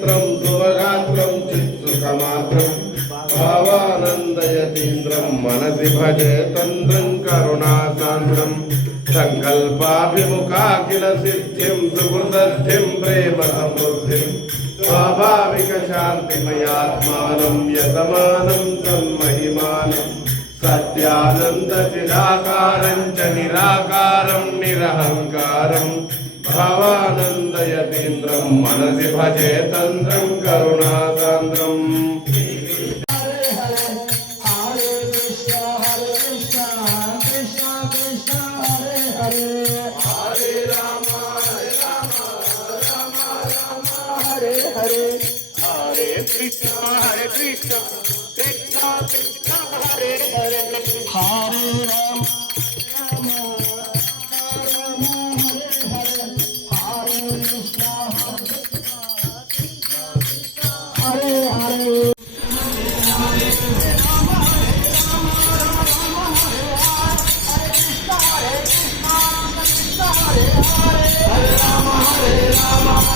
నేత్రం శుభగాత్రం చిత్సుఖమాత్రం భావానందయతీంద్రం మనసి భజే తంద్రం కరుణాసాంద్రం సంకల్పాభిముఖాఖిల సిద్ధిం సుకృతస్థిం ప్రేమ సమృద్ధిం స్వాభావిక శాంతిమయాత్మానం యతమానం తన్మహిమానం సత్యానంద చిదాకారం చ నిరాకారం నిరహంకారం. భావానందయతీంద్రం మనసి భజే తంత్రం కరుణాసాంద్రం Hare Krishna,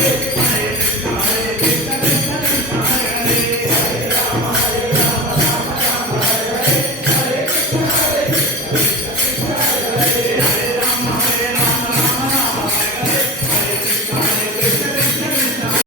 Hey.